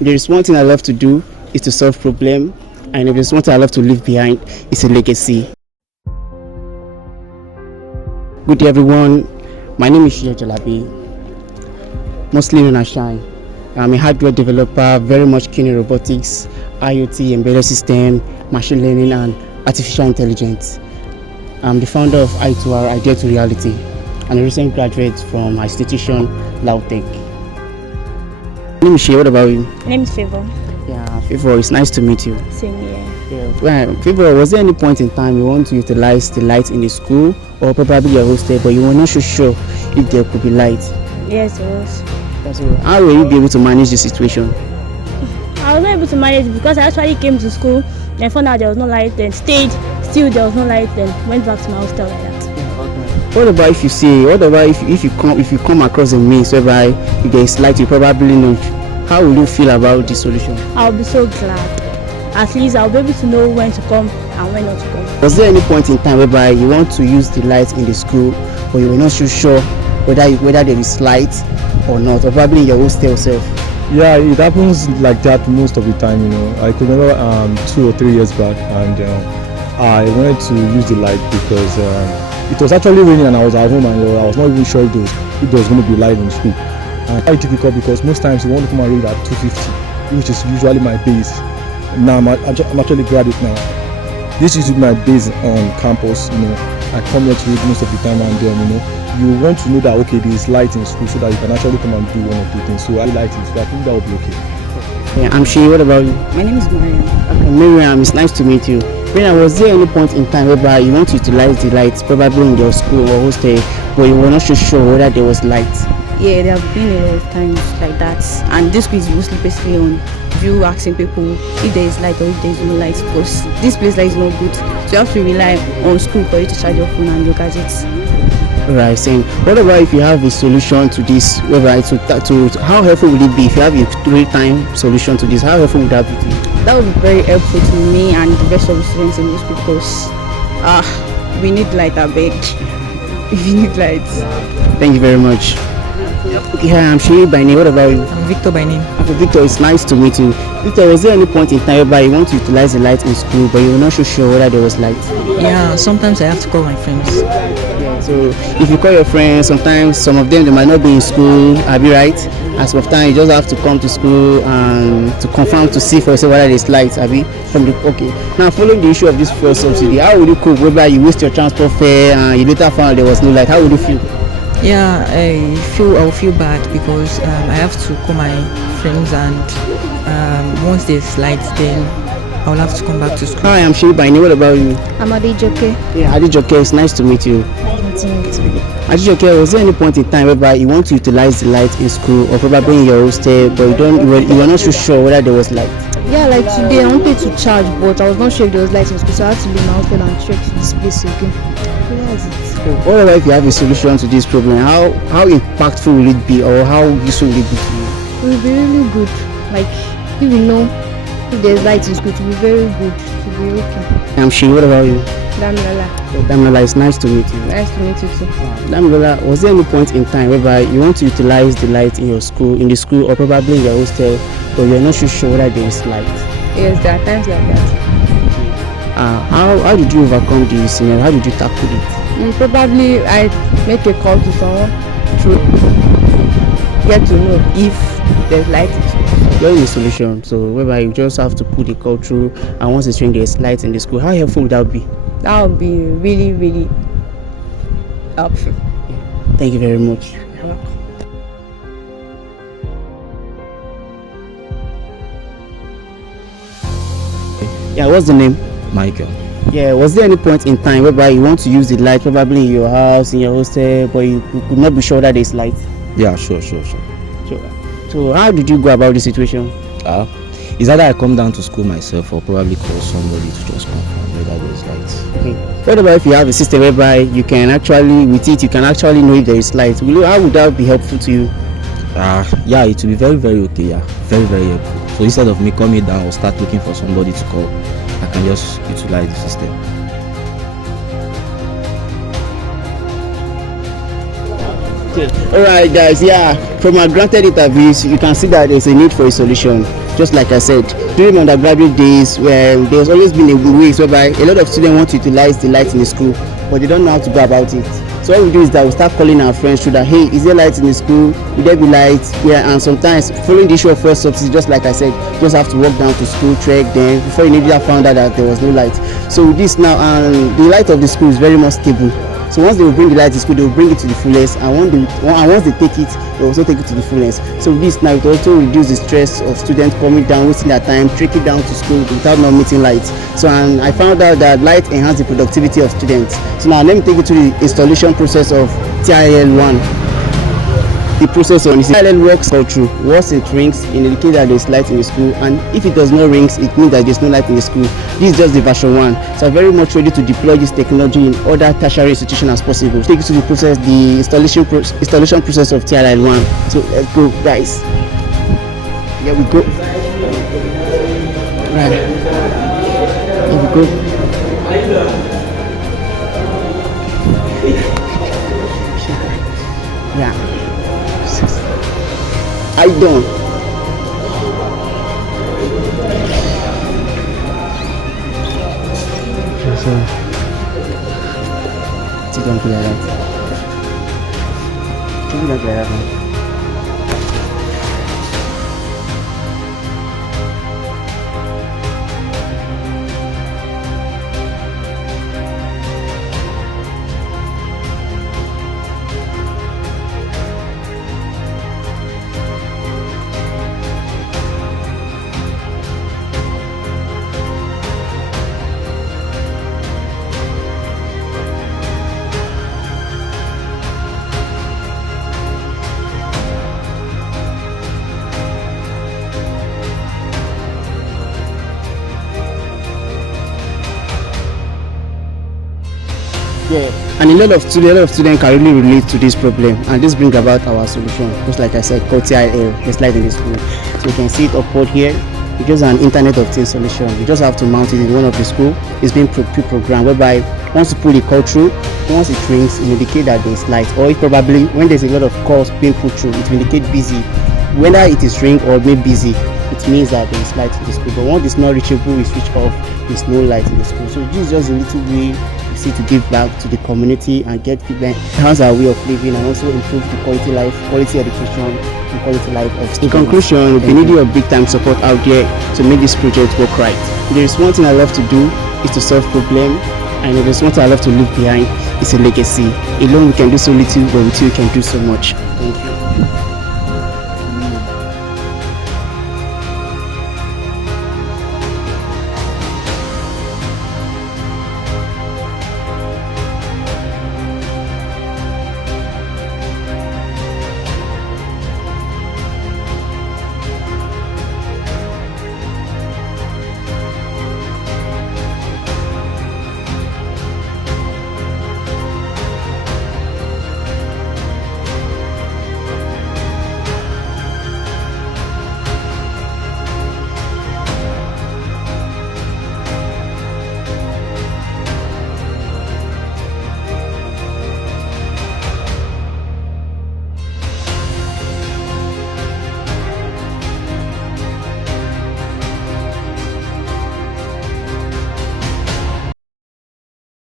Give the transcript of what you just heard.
There is one thing I love to do is to solve problem, and if there's one thing I love to leave behind, it's a legacy. Good day everyone, my name is Shey, mostly known as Shine. I'm a hardware developer, very much keen in robotics, IoT, embedded system, machine learning, and artificial intelligence. I'm the founder of I2R, Idea to Reality, and a recent graduate from my institution, Lautech. My name is Shey, what about you? My name is Favor. Yeah, Favor, it's nice to meet you. Same here. Yeah. Well, Favor, was there any point in time you want to utilize the light in the school or probably your hostel, but you were not so sure if there could be light? Yes, it was. That's all. How will you be able to manage the situation? I was not able to manage it because I actually came to school and found out there was no light, then stayed, still there was no light, then went back to my hostel like that. What about if you see, what about if you come across a means whereby if there is light you probably know, how will you feel about the solution? I'll be so glad. At least I'll be able to know when to come and when not to come. Was there any point in time whereby you want to use the light in the school but you were not so sure whether there is light or not, or probably in your hostel self? Yeah, it happens like that most of the time, I could remember 2 or 3 years back, and I wanted to use the light because it was actually raining and I was at home, and I was not even sure if there was going to be light in school. And it's quite difficult because most times you want to come and read at 2:50, which is usually my base. Now I'm actually graduate now. This is my base on campus. I come here to read most of the time, and you want to know that okay, there is light in school so that you can actually come and do one or two things. So I like it, so I think that will be okay. Yeah, I'm Shey, what about you? My name is Mariam. Okay, Miriam, it's nice to meet you. Miriam, was there any point in time whereby you want to utilize the lights probably in your school or hostel, but you were not so sure whether there was light? Yeah, there have been a lot of times like that, and this quiz is mostly basically on you asking people if there is light or if there is no light, because this place light is not good, so you have to rely on school for you to charge your phone and your gadgets. Right, saying what about if you have a solution to this, whereby to how helpful would it be if you have a real-time solution to this? How helpful would that be to you? That would be very helpful to me and the rest of the students in this school, because we need light, Abeg. We need light. Thank you very much. Okay, hi, I'm Shey by name. What about you? I'm Victor by name. Okay, Victor, it's nice to meet you. Victor, was there any point in time whereby you want to utilize the light in school, but you were not so sure whether there was light? Yeah, sometimes I have to call my friends. Yeah, so if you call your friends, sometimes some of them they might not be in school. I'll be right. As of time, you just have to come to school and to confirm to see for yourself whether there's light. Okay. Now, following the issue of this fuel subsidy, how would you cope whereby you waste your transport fare and you later found out there was no light? How would you feel? Yeah, I'll feel bad because I have to call my friends, and once there's light, then I'll have to come back to school. Hi, I'm Shey by name. What about you? I'm Adejoke. Yeah, Adejoke, it's nice to meet you. Adejoke, was there any point in time whereby you want to utilize the light in school or probably in your hostel, but you were not so sure whether there was light? Yeah, like today I wanted to charge, but I was not sure if there was light in school, so I had to leave my hostel and check this place again. So that's it. What about if you have a solution to this problem? How impactful will it be, or how useful will it be to you? It will be really good. Like if you know if there's light in school, it will be very good. It will be okay. I'm Shey, what about you? Damilola. Damilola, it's nice to meet you. Nice to meet you too. Damilola, was there any point in time whereby you want to utilize the light in the school or probably in your hostel, but you're not so sure whether there is light? Yes, there are times like that. How did you overcome the scenario? How did you tackle it? Probably I make a call to someone to get to know if there's light in school. There is a solution, so whereby you just have to put the call through, and once it's showing there's light in the school, how helpful would that be? That would be really, really helpful. Thank you very much. You're welcome. Yeah, what's the name? Michael. Yeah, was there any point in time whereby you want to use the light probably in your house, in your hostel, but you could not be sure that there's light? Yeah, sure. So how did you go about the situation? It's either I come down to school myself or probably call somebody to just confirm whether there's light. Okay. What about if you have a system whereby you can actually know if there is light? How would that be helpful to you? Yeah, it will be very, very okay. Yeah, very, very helpful. So instead of me coming down or start looking for somebody to call, I can just utilize the system. Okay. All right, guys. Yeah, from our granted interviews, you can see that there's a need for a solution. just like I said. During my undergraduate days, where there's always been a ways whereby a lot of students want to utilize the light in the school, but they don't know how to go about it. So what we do is that we start calling our friends through that, hey, is there light in the school? Will there be light? Yeah, and sometimes following the issue of first subsidy, just like I said, you just have to walk down to school, trek, then before you immediately found out that there was no light. So with this now, the light of the school is very much stable. So once they will bring the light to school, they will bring it to the fullest, and once they take it, they will also take it to the fullest. So with this now, it also reduce the stress of students coming down, wasting their time, trekking down to school without not meeting light. So and I found out that light enhance the productivity of students. So now let me take you to the installation process of TIL1. The process on this TIL works all through. Once it rings, it indicates that there is light in the school, and if it does not ring, it means that there is no light in the school. This is just the version 1. So I'm very much ready to deploy this technology in other tertiary institutions as possible. Take you to the process, the installation process of TIL1. So let's go, guys. Here we go. Right. Here we go. Yeah. I don't. It's going to be like that. It's going to be like that. Yeah, and a lot of students can really relate to this problem, and this brings about our solution. Just like I said, called TIL, the light in the school. So you can see it upward here. It's just an Internet of Things solution. You just have to mount it in one of the school. It's being pre-programmed, whereby once you pull the call through, once it rings, it will indicate that there is light. Or if probably when there's a lot of calls being put through, it will indicate busy. Whether it is ring or maybe busy, it means that there is light in the school. But once it's not reachable, we switch off. There's no light in the school. So this is just a little way to give back to the community and get feedback, enhance our way of living, and also improve the quality education, and quality life of students. In conclusion, we've been needing your big time support out there to make this project work right. There is one thing I love to do, is to solve problems, and there is one thing I love to leave behind, is a legacy. Alone we can do so little, but with you we can do so much. Thank you.